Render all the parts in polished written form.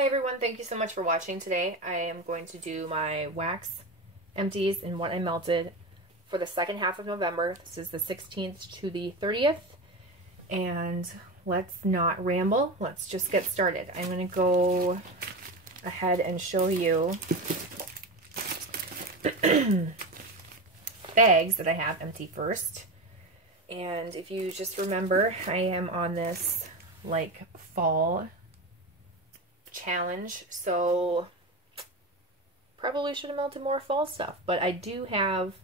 Hi everyone, thank you so much for watching today. I am going to do my wax empties and what I melted for the second half of November. This is the 16th to the 30th. And let's not ramble, let's just get started. I'm going to go ahead and show you bags that I have empty first. And if you just remember, I am on this like fall challenge, so probably should have melted more fall stuff, but I do have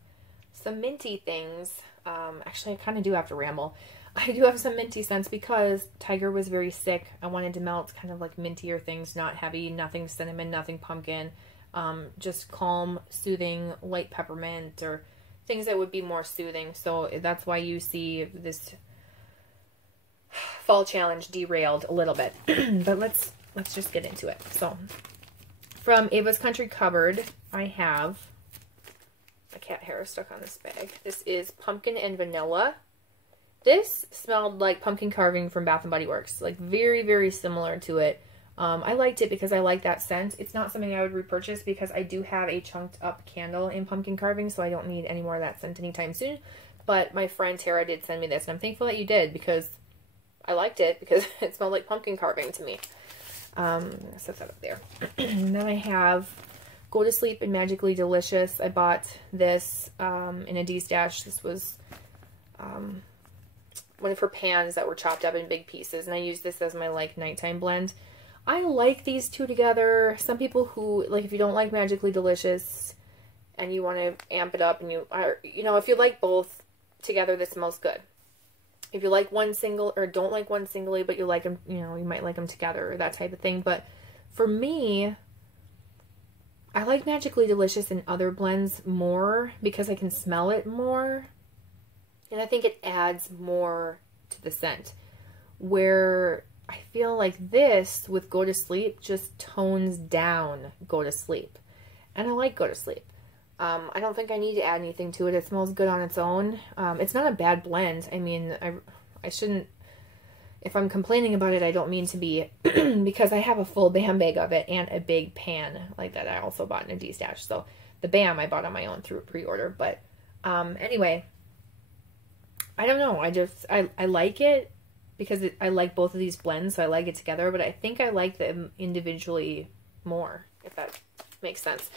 some minty things. Actually, I kind of do have to ramble. I do have some minty scents because Tiger was very sick. I wanted to melt kind of like mintier things, not heavy, nothing cinnamon, nothing pumpkin, just calm, soothing, light peppermint, or things that would be more soothing. So that's why you see this fall challenge derailed a little bit. But let's just get into it. So from Ava's Country Cupboard, I have a cat hair stuck on this bag. This is pumpkin and vanilla. This smelled like pumpkin carving from Bath & Body Works, like very, very similar to it. I liked it because I like that scent. It's not something I would repurchase because I do have a chunked up candle in pumpkin carving, so I don't need any more of that scent anytime soon. But my friend Tara did send me this, and I'm thankful that you did because I liked it because it smelled like pumpkin carving to me. I'm going to set that up there. And then I have Go to Sleep and Magically Delicious. I bought this in a D-stash. This was one of her pans that were chopped up in big pieces, and I use this as my like nighttime blend. I like these two together. Some people who, like, if you don't like Magically Delicious and you want to amp it up and you know, if you like both together, this smells good. If you like one single or don't like one singly, but you like them, you know, you might like them together or that type of thing. But for me, I like Magically Delicious in other blends more because I can smell it more. And I think it adds more to the scent. Where I feel like this with Go to Sleep just tones down Go to Sleep. And I like Go to Sleep. I don't think I need to add anything to it. It smells good on its own. It's not a bad blend. I mean, I shouldn't, if I'm complaining about it, I don't mean to be, because I have a full BAM bag of it and a big pan like that I also bought in a D-stash. So the BAM I bought on my own through a pre-order. But anyway, I don't know. I like it because I like both of these blends, so I like it together. But I think I like them individually more, if that makes sense.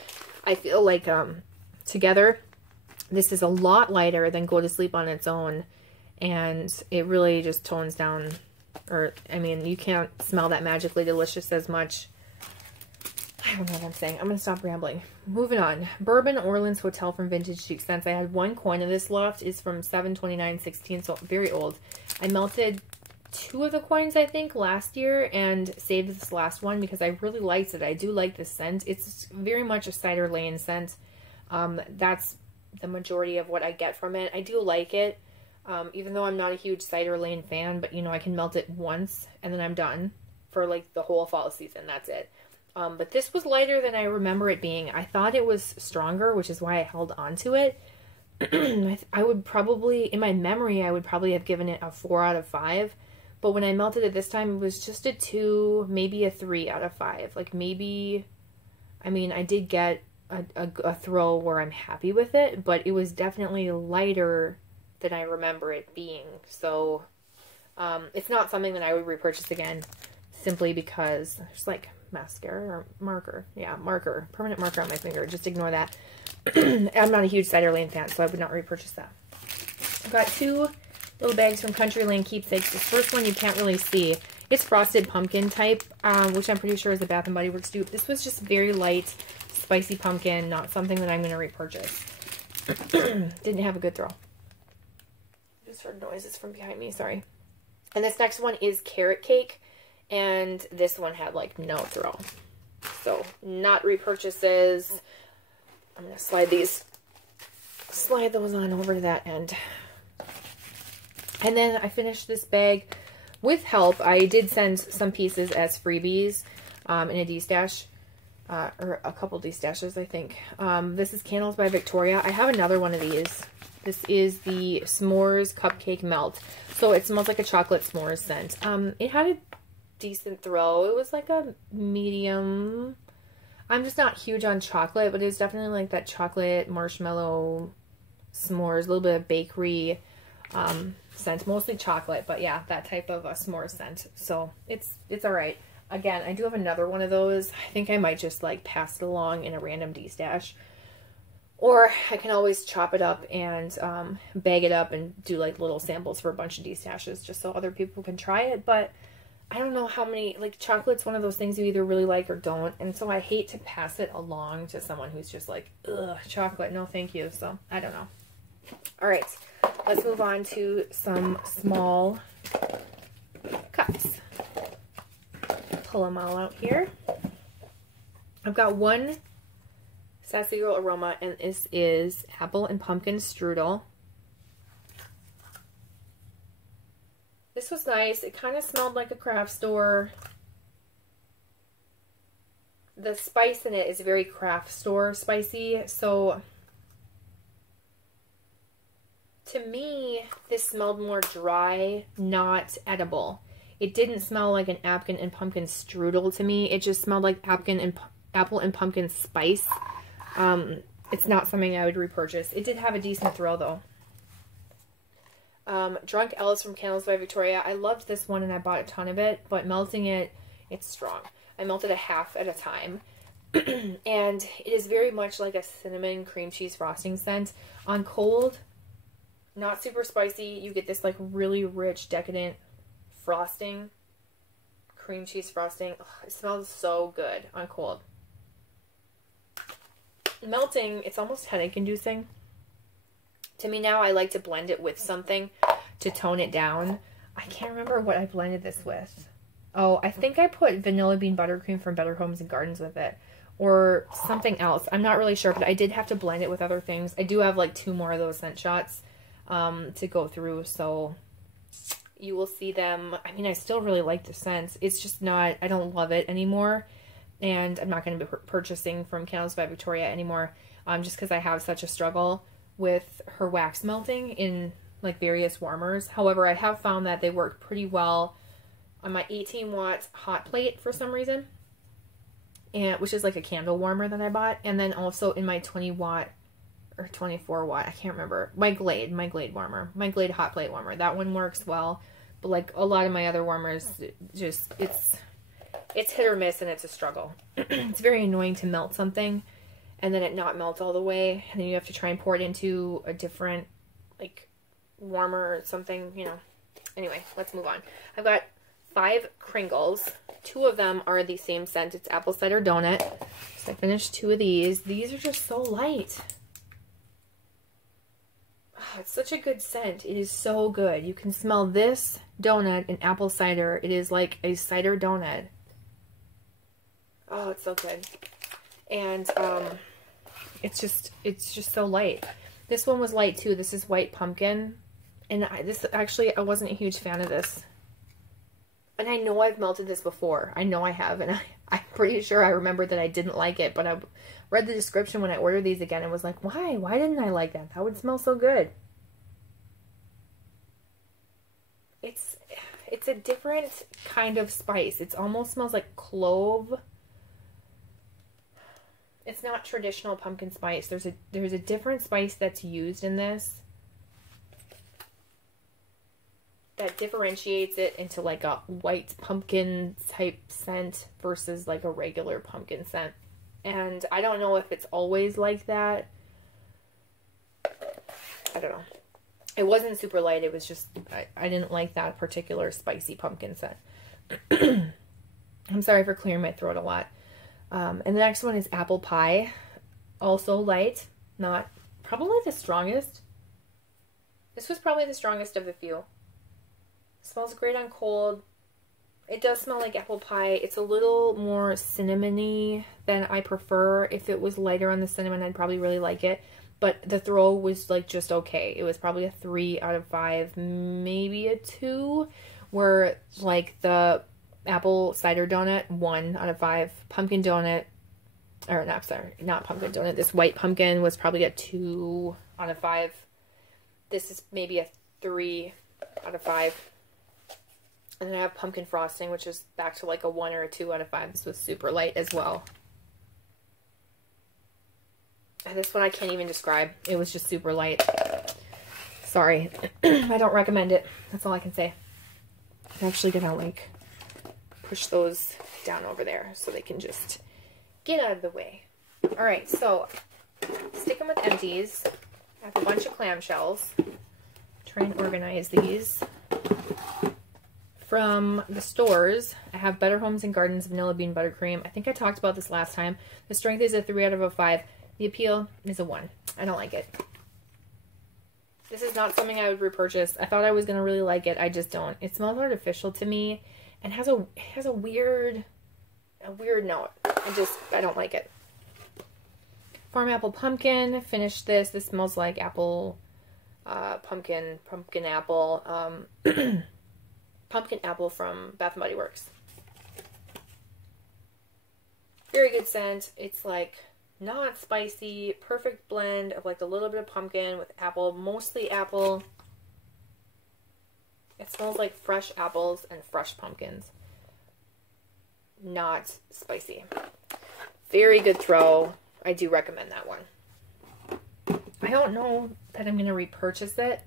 I feel like together, this is a lot lighter than Go to Sleep on its own, and it really just tones down, or, I mean, you can't smell that Magically Delicious as much. I don't know what I'm saying. I'm going to stop rambling. Moving on. Bourbon Orleans Hotel from Vintage Chic Scents. I had one coin of this left. It's from 7/29/16, so very old. I melted 2 of the coins, I think, last year and saved this last one because I really liked it. I do like this scent. It's very much a cider lane scent. That's the majority of what I get from it. I do like it, even though I'm not a huge cider lane fan, but, you know, I can melt it once and then I'm done for, like, the whole fall season. That's it. But this was lighter than I remember it being. I thought it was stronger, which is why I held on to it. I would probably, in my memory, I would probably have given it a 4 out of 5. But when I melted it this time, it was just a 2, maybe a 3 out of 5. Like, maybe, I mean, I did get a throw where I'm happy with it, but it was definitely lighter than I remember it being. So, it's not something that I would repurchase again, simply because there's, like, mascara or marker. Yeah, marker. Permanent marker on my finger. Just ignore that. I'm not a huge cider lane fan, so I would not repurchase that. I've got 2 little bags from Country Lane Keepsakes. This first one you can't really see. It's frosted pumpkin type, which I'm pretty sure is a Bath & Body Works dupe. This was just very light, spicy pumpkin, not something that I'm going to repurchase. Didn't have a good throw. Just heard noises from behind me, sorry. And this next one is Carrot Cake, and this one had like no throw. So, not repurchases. I'm going to slide those on over to that end. And then I finished this bag with help. I did send some pieces as freebies in a D-stash, or a couple D-stashes, I think. This is Candles by Victoria. I have another one of these. This is the S'mores Cupcake Melt. So it smells like a chocolate s'mores scent. It had decent throw. It was like a medium. I'm just not huge on chocolate, but it's definitely like that chocolate marshmallow s'mores, a little bit of bakery scent, mostly chocolate, but yeah, that type of a s'more scent. So it's all right. Again, I do have another one of those. I think I might just like pass it along in a random D-stash. Or I can always chop it up and bag it up and do like little samples for a bunch of D-stashes just so other people can try it. But I don't know how many, like chocolate's one of those things you either really like or don't. And so I hate to pass it along to someone who's just like, ugh, chocolate, no thank you. So I don't know. All right, let's move on to some small cups. Pull them all out here. I've got one Sassy Girl aroma, and this is apple and pumpkin strudel. This was nice. It kind of smelled like a craft store. The spice in it is very craft store spicy, so to me, this smelled more dry, not edible. It didn't smell like an apple and pumpkin strudel to me. It just smelled like apple and pumpkin spice. It's not something I would repurchase. It did have a decent throw, though. Drunk Ellis from Candles by Victoria. I loved this one, and I bought a ton of it, but melting it, it's strong. I melted a half at a time. And it is very much like a cinnamon cream cheese frosting scent. On cold, not super spicy. You get this like really rich, decadent frosting, cream cheese frosting. Ugh, it smells so good on cold. Melting, it's almost headache inducing. To me now, I like to blend it with something to tone it down. I can't remember what I blended this with. Oh, I think I put vanilla bean buttercream from Better Homes and Gardens with it. Or something else. I'm not really sure, but I did have to blend it with other things. I do have like 2 more of those scent shots to go through, so you will see them. I mean, I still really like the scents. It's just not, I don't love it anymore. And I'm not going to be purchasing from Candles by Victoria anymore, just because I have such a struggle with her wax melting in like various warmers. However, I have found that they work pretty well on my 18 watt hot plate for some reason, and which is like a candle warmer that I bought, and then also in my 20 watt or 24 watt, I can't remember, my Glade warmer, my Glade hot plate warmer. That one works well, but like a lot of my other warmers, just it's hit or miss, and it's a struggle. It's very annoying to melt something and then it not melt all the way, and then you have to try and pour it into a different like warmer or something, you know. Anyway, let's move on. I've got 5 Kringles. 2 of them are the same scent. It's apple cider donut. So I finished 2 of these. These are just so light. Oh, it's such a good scent. It is so good. You can smell this donut and apple cider. It is like a cider donut. Oh, it's so good. And it's just so light. This one was light too. This is white pumpkin. And I wasn't a huge fan of this. And I know I've melted this before. I know I have. And I'm pretty sure I remember that I didn't like it. But I read the description when I ordered these again and was like, why? Why didn't I like that? That would smell so good. It's a different kind of spice. It almost smells like clove. It's not traditional pumpkin spice. There's a different spice that's used in this that differentiates it into like a white pumpkin type scent versus like a regular pumpkin scent. And I don't know if it's always like that. I don't know. It wasn't super light. It was just, I didn't like that particular spicy pumpkin scent. I'm sorry for clearing my throat a lot. And the next one is apple pie. Also light. Not probably the strongest. This was probably the strongest of the few. Smells great on cold. It does smell like apple pie. It's a little more cinnamony than I prefer. If it was lighter on the cinnamon, I'd probably really like it. But the throw was like just okay. It was probably a 3 out of 5, maybe a 2. Where like the apple cider donut, 1 out of 5. Pumpkin donut, or not, sorry, not pumpkin donut. This white pumpkin was probably a 2 out of 5. This is maybe a 3 out of 5. And then I have pumpkin frosting, which is back to like a 1 or a 2 out of 5. This was super light as well. And this one I can't even describe. It was just super light. Sorry. I don't recommend it. That's all I can say. I'm actually gonna like push those down over there so they can just get out of the way. Alright, so sticking with empties, I have a bunch of clamshells. Try and organize these. From the stores, I have Better Homes and Gardens Vanilla Bean Buttercream. I think I talked about this last time. The strength is a 3 out of a 5. The appeal is a 1. I don't like it. This is not something I would repurchase. I thought I was going to really like it. I just don't. It smells artificial to me and has a weird note. I don't like it. Farm Apple Pumpkin. Finished this. This smells like apple, pumpkin apple. Pumpkin apple from Bath & Body Works. Very good scent. It's like not spicy, perfect blend of like a little bit of pumpkin with apple, mostly apple. It smells like fresh apples and fresh pumpkins. Not spicy. Very good throw. I do recommend that one. I don't know that I'm going to repurchase it.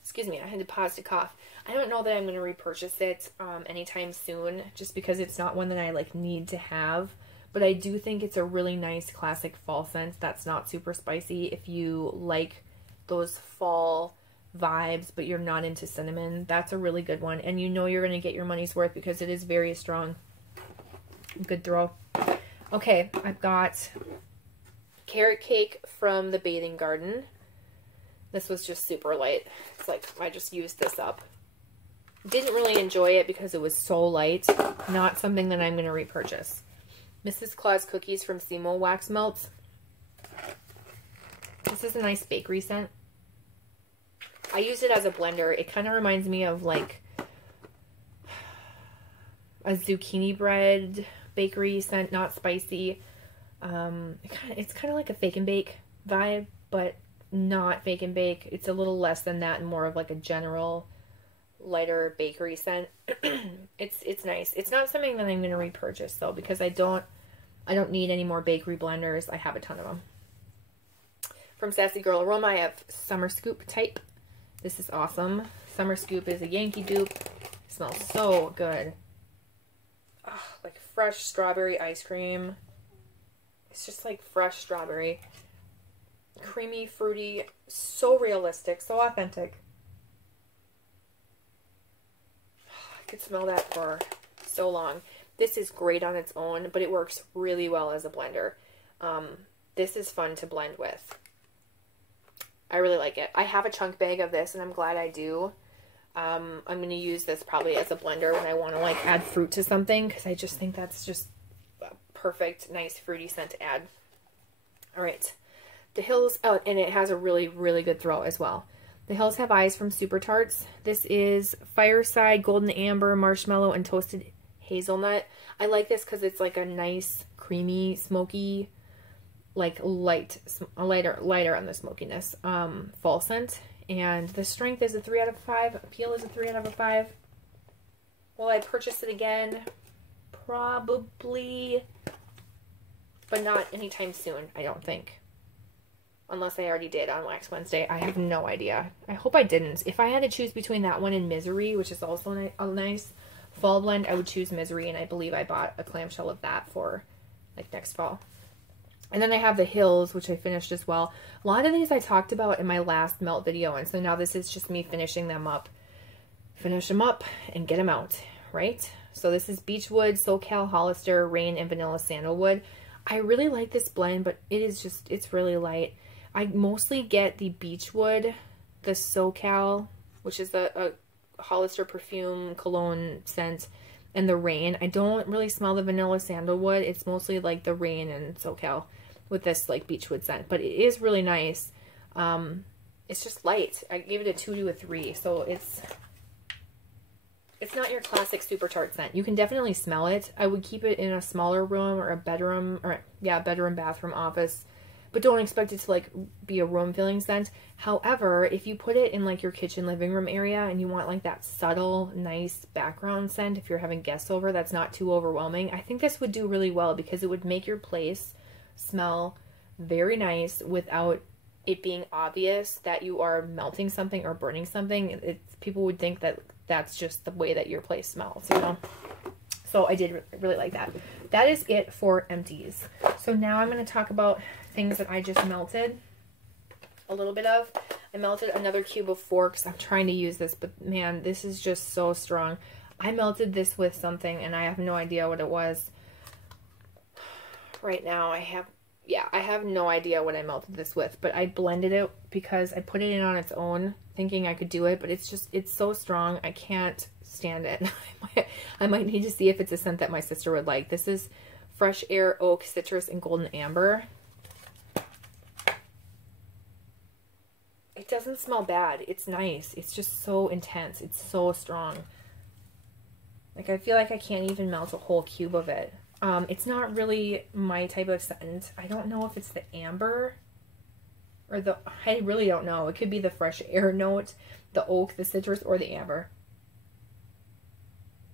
Excuse me, I had to pause to cough. I don't know that I'm going to repurchase it anytime soon, just because it's not one that I like need to have. But I do think it's a really nice classic fall scent that's not super spicy. If you like those fall vibes, but you're not into cinnamon, that's a really good one. And you know you're going to get your money's worth because it is very strong. Good throw. Okay, I've got Carrot Cake from the Bathing Garden. This was just super light. It's like I just used this up. Didn't really enjoy it because it was so light. Not something that I'm going to repurchase. Mrs. Claus Cookies from Simo Wax Melts. This is a nice bakery scent. I used it as a blender. It kind of reminds me of like a zucchini bread bakery scent, not spicy. It's kind of like a fake and bake vibe, but not fake and bake. It's a little less than that and more of like a general lighter bakery scent. It's nice. It's not something that I'm going to repurchase though, because I don't need any more bakery blenders. I have a ton of them. From Sassy Girl Aroma, I have Summer Scoop Type. This is awesome. Summer Scoop is a Yankee dupe. It smells so good. Oh, like fresh strawberry ice cream. It's just like fresh strawberry. Creamy, fruity, so realistic, so authentic. I could smell that for so long. This is great on its own, but it works really well as a blender. This is fun to blend with. I really like it. I have a chunk bag of this, and I'm glad I do. I'm going to use this probably as a blender when I want to like add fruit to something, because I just think that's just a perfect, nice fruity scent to add. All right. The Hills, oh, and it has a really, really good throw as well. The Hills Have Eyes from Super Tarts. This is Fireside, Golden Amber, Marshmallow, and Toasted Hazelnut. I like this because it's like a nice, creamy, smoky, like lighter on the smokiness, fall scent. And the strength is a 3 out of 5. Appeal is a 3 out of a 5. Will I purchase it again? Probably, but not anytime soon, I don't think. Unless I already did on Wax Wednesday. I have no idea. I hope I didn't. If I had to choose between that one and Misery, which is also a nice fall blend, I would choose Misery, and I believe I bought a clamshell of that for like next fall. And then I have the Hills, which I finished as well. A lot of these I talked about in my last melt video, and so now this is just me finishing them up. Finish them up and get them out, right? So this is Beechwood, SoCal Hollister, Rain, and Vanilla Sandalwood. I really like this blend, but it is just, it's really light. I mostly get the Beechwood, the SoCal, which is a Hollister perfume cologne scent, and the Rain. I don't really smell the Vanilla Sandalwood. It's mostly like the Rain and SoCal with this like Beechwood scent, but it is really nice. It's just light. I gave it a 2 to a 3, so it's not your classic super tart scent. You can definitely smell it. I would keep it in a smaller room or a bedroom, or yeah, bedroom, bathroom, office. but don't expect it to like be a room filling scent. However, if you put it in like your kitchen living room area and you want like that subtle, nice background scent, if you're having guests over, that's not too overwhelming, I think this would do really well because it would make your place smell very nice without it being obvious that you are melting something or burning something. People would think that that's just the way that your place smells, you know? So I did really like that. That is it for Empties. So now I'm going to talk about things that I just melted a little bit of. I melted another cube of forks. I'm trying to use this, but man, this is just so strong. I melted this with something and I have no idea what it was. Right now I have no idea what I melted this with, but I blended it because I put it in on its own thinking I could do it, but it's so strong. I can't stand it. I might need to see if it's a scent that my sister would like. This is Fresh Air, Oak, Citrus, and Golden Amber. It doesn't smell bad. It's nice. It's just so intense. It's so strong. Like, I feel like I can't even melt a whole cube of it. It's not really my type of scent. I don't know if it's the amber or I really don't know. It could be the fresh air note, the oak, the citrus, or the amber.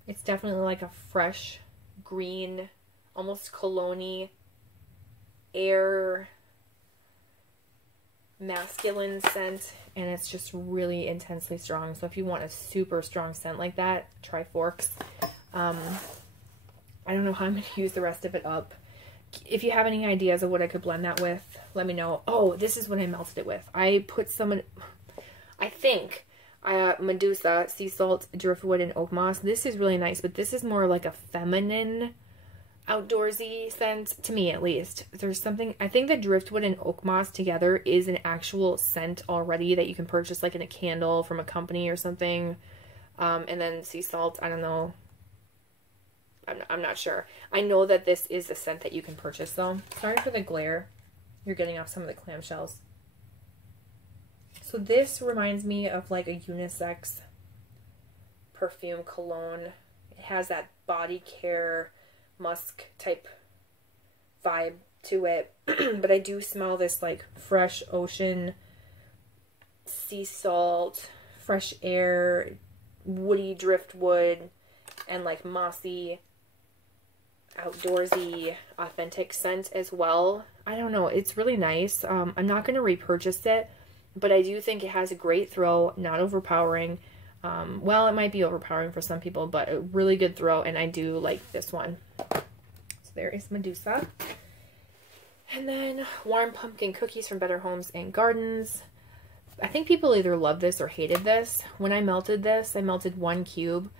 It's definitely like a fresh, green, almost cologne-y, air, masculine scent, and it's just really intensely strong. So if you want a super strong scent like that, try forks. I don't know how I'm going to use the rest of it up. If you have any ideas of what I could blend that with, let me know. Oh, this is what I melted it with. I put some, I think, Medusa, Sea Salt, Driftwood, and Oak Moss. This is really nice, but this is more like a feminine, outdoorsy scent, to me at least. There's something, I think the Driftwood and Oak Moss together is an actual scent already that you can purchase like in a candle from a company or something. And then Sea Salt, I don't know. I'm not sure. I know that this is a scent that you can purchase though. Sorry for the glare. You're getting off some of the clamshells. So this reminds me of like a unisex perfume cologne. It has that body care musk type vibe to it. But I do smell this like fresh ocean, sea salt, fresh air, woody driftwood, and like mossy, outdoorsy, authentic scent as well. I don't know. It's really nice. I'm not going to repurchase it, but I do think it has a great throw, not overpowering. Well, it might be overpowering for some people, but a really good throw, and I do like this one. So there is Medusa. And then Warm Pumpkin Cookies from Better Homes and Gardens. I think people either love this or hated this. When I melted this, I melted 1 cube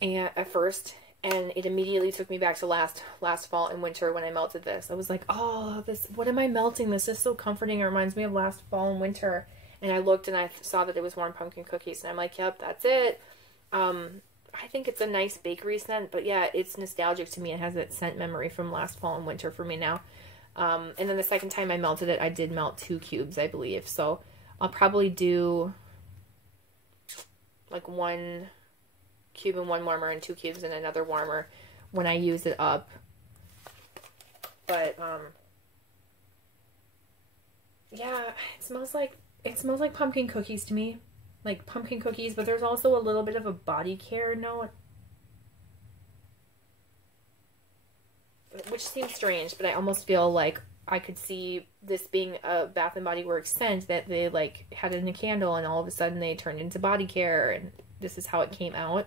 at first, and it immediately took me back to last fall and winter when I melted this. I was like, oh, what am I melting? This is so comforting. It reminds me of last fall and winter. And I looked and I saw that it was Warm Pumpkin Cookies, and I'm like, yep, that's it. I think it's a nice bakery scent, but yeah, it's nostalgic to me. It has that scent memory from last fall and winter for me now. And then the second time I melted it, I did melt 2 cubes, I believe. So I'll probably do like 1 cube and 1 warmer and 2 cubes and another warmer when I use it up. But yeah, it smells like pumpkin cookies to me, like pumpkin cookies, but there's also a little bit of a body care note, which seems strange, but I almost feel like I could see this being a Bath and Body Works scent that they like had in a candle and all of a sudden they turned into body care, and this is how it came out,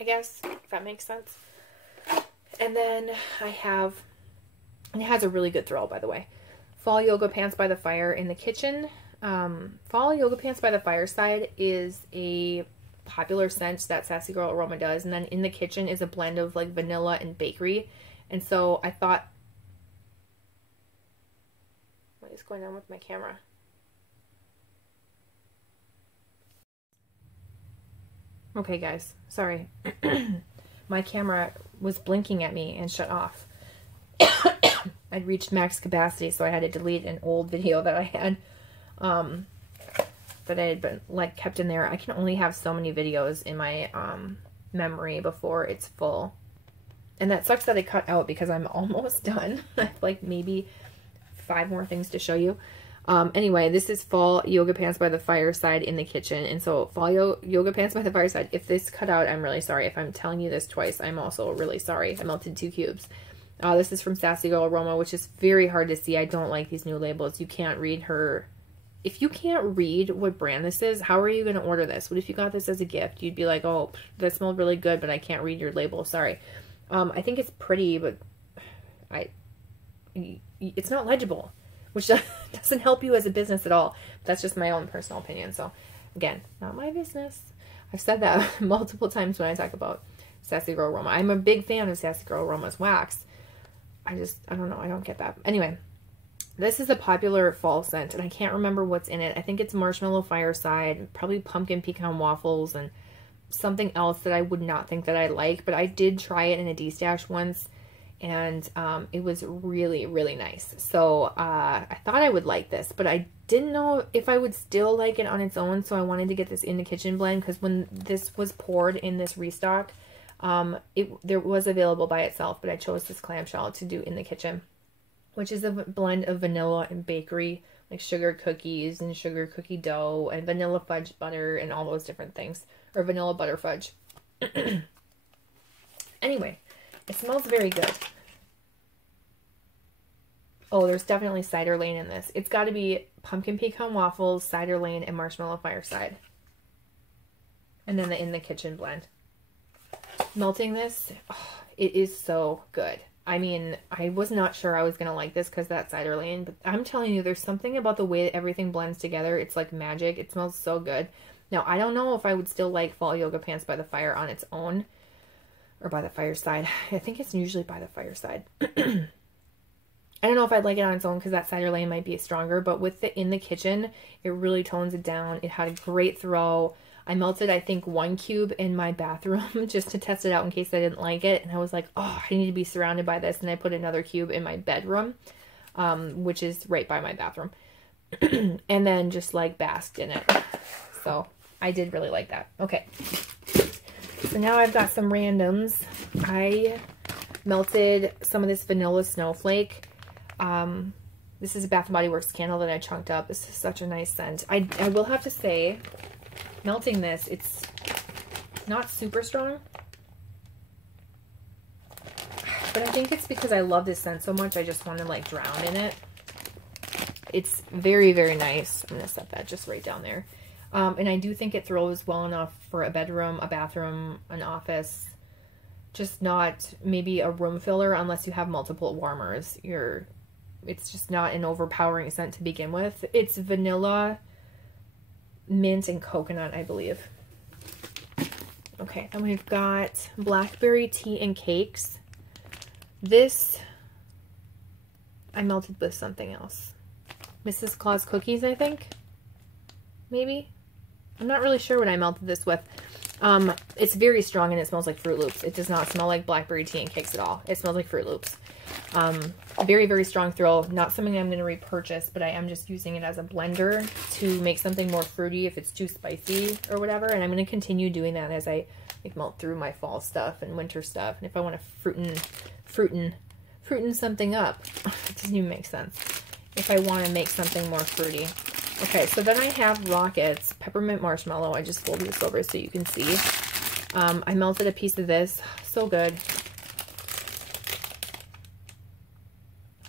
I guess, if that makes sense. And then I have, and it has a really good throw, by the way, Fall Yoga Pants by the Fire in the kitchen. Fall Yoga Pants by the Fireside is a popular scent that Sassy Girl Aroma does, and then in the kitchen is a blend of like vanilla and bakery. And so I thought, what is going on with my camera? Okay guys, sorry. My camera was blinking at me and shut off. I'd reached max capacity, so I had to delete an old video that I had that I had been like kept in there. I can only have so many videos in my memory before it's full. And that sucks that I cut out because I'm almost done. I have like maybe 5 more things to show you. Anyway, this is Fall Yoga Pants by the Fireside in the kitchen. And so Fall Yoga Pants by the Fireside, if this cut out, I'm really sorry. If I'm telling you this twice, I'm also really sorry. I melted 2 cubes. This is from Sassy Girl Aroma, which is very hard to see. I don't like these new labels. You can't read her. If you can't read what brand this is, how are you going to order this? What if you got this as a gift? You'd be like, oh, that smelled really good, but I can't read your label. Sorry. I think it's pretty, but it's not legible, which doesn't help you as a business at all. That's just my own personal opinion. So again, not my business. I've said that multiple times when I talk about Sassy Girl Aroma. I'm a big fan of Sassy Girl Aroma's wax. I don't know. I don't get that. Anyway, this is a popular fall scent, and I can't remember what's in it. I think it's Marshmallow Fireside, probably Pumpkin Pecan Waffles, and something else that I would not think that I like, but I did try it in a D-stash once, and it was really, really nice. So I thought I would like this, but I didn't know if I would still like it on its own, so I wanted to get this in the kitchen blend, because when this was poured in this restock, there was available by itself, but I chose this clamshell to do in the kitchen, which is a blend of vanilla and bakery, like sugar cookies and sugar cookie dough and vanilla fudge butter and all those different things, or vanilla butter fudge. Anyway, it smells very good. Oh, there's definitely cider lane in this. It's got to be pumpkin pecan waffles, cider lane, and marshmallow fireside. And then the in the kitchen blend. Melting this, oh, it is so good. I mean, I was not sure I was going to like this because that cider lane, but I'm telling you, there's something about the way that everything blends together. It's like magic. It smells so good. Now, I don't know if I would still like Fall Yoga Pants by the Fire on its own, or by the Fireside. I think it's usually by the Fireside. I don't know if I'd like it on its own because that cider lane might be stronger, but with the in the kitchen, it really tones it down. It had a great throw. I melted, I think, 1 cube in my bathroom just to test it out in case I didn't like it. And I was like, oh, I need to be surrounded by this. And I put another cube in my bedroom, which is right by my bathroom. And then just like basked in it. So I did really like that. Okay. So now I've got some randoms. I melted some of this Vanilla Snowflake. This is a Bath & Body Works candle that I chunked up. This is such a nice scent. I will have to say, melting this, it's not super strong, but I think it's because I love this scent so much, I just want to like drown in it. It's very, very nice. I'm going to set that just right down there. And I do think it throws well enough for a bedroom, a bathroom, an office, just not maybe a room filler unless you have multiple warmers. It's just not an overpowering scent to begin with. It's vanilla, mint, and coconut, I believe. Okay, then we've got Blackberry Tea and Cakes. This, I melted with something else. Mrs. Claus Cookies, I think? Maybe? I'm not really sure what I melted this with. It's very strong and it smells like Fruit Loops. It does not smell like Blackberry Tea and Cakes at all. It smells like Fruit Loops. Very, very strong throw. Not something I'm going to repurchase, but I am just using it as a blender to make something more fruity if it's too spicy or whatever. And I'm going to continue doing that as I like melt through my fall stuff and winter stuff. And if I want to fruitin something up, it doesn't even make sense. If I want to make something more fruity. Okay, so then I have Rockets Peppermint Marshmallow. I just folded this over so you can see. I melted a piece of this. So good.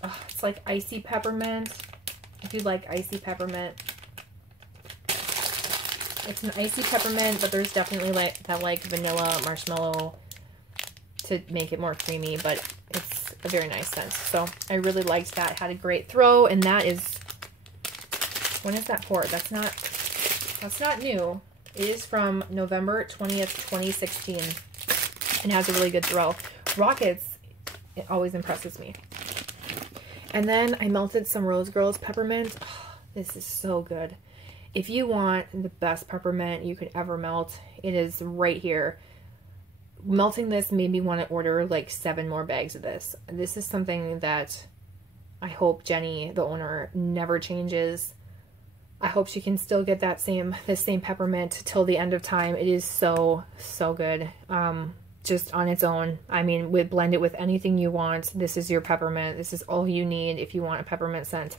Oh, it's like icy peppermint. If you like icy peppermint. It's an icy peppermint, but there's definitely like that like vanilla marshmallow to make it more creamy, but it's a very nice scent. So I really liked that. It had a great throw, and that is, when is that for? That's not new. It is from November 20th, 2016. And has a really good throw. Rockets, it always impresses me. And then I melted some Rose Girls peppermint. Oh, this is so good. If you want the best peppermint you could ever melt, it is right here. Melting this made me want to order like 7 more bags of this. This is something that I hope Jenny, the owner, never changes. I hope she can still get that same peppermint till the end of time. It is so, so good. just on its own. I mean, blend it with anything you want. This is your peppermint. This is all you need if you want a peppermint scent.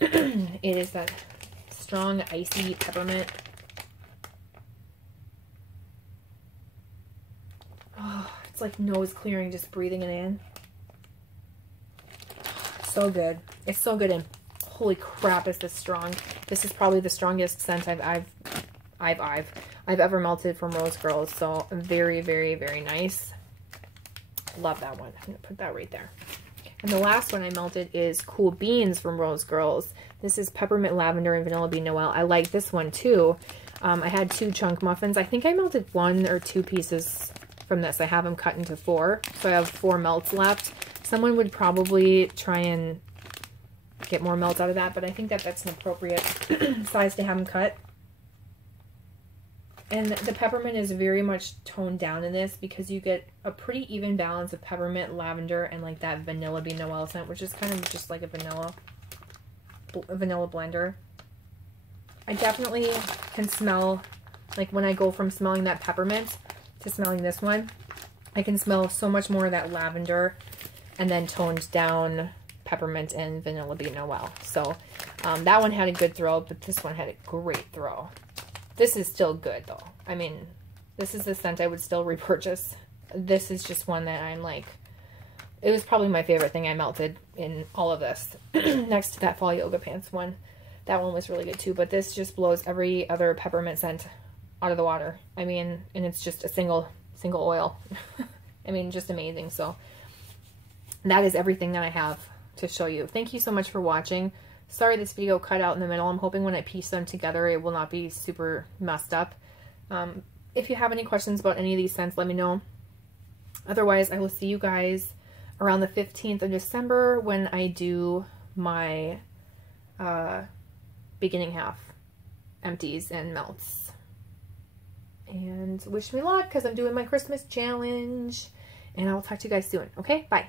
It is that strong, icy peppermint. Oh, it's like nose clearing, just breathing it in. So good. It's so good, and holy crap, is this strong. This is probably the strongest scent I've ever melted from Rose Girls. So very, very, very nice. Love that one. I'm gonna put that right there. And the last one I melted is Cool Beans from Rose Girls. This is peppermint lavender and vanilla bean Noel. I like this one too. I had 2 chunk muffins. I think I melted 1 or 2 pieces from this. I have them cut into 4, so I have 4 melts left. Someone would probably try and get more melt out of that, but I think that that's an appropriate size to have them cut. And the peppermint is very much toned down in this because you get a pretty even balance of peppermint, lavender, and like that vanilla bean Noel scent, which is kind of just like a vanilla blender. I definitely can smell, like when I go from smelling that peppermint to smelling this one, I can smell so much more of that lavender and then toned down peppermint and vanilla bean Noel. So that one had a good throw, but this one had a great throw. This is still good though. I mean, this is the scent I would still repurchase. This is just one that I'm like, it was probably my favorite thing I melted in all of this. Next to that Fall Yoga Pants one. That one was really good too, but this just blows every other peppermint scent out of the water. I mean, and it's just a single oil. I mean, just amazing. So that is everything that I have to show you. Thank you so much for watching. Sorry this video cut out in the middle. I'm hoping when I piece them together it will not be super messed up. If you have any questions about any of these scents, let me know. Otherwise, I will see you guys around the 15th of December when I do my beginning half empties and melts. And wish me luck because I'm doing my Christmas challenge. And I will talk to you guys soon. Okay, bye.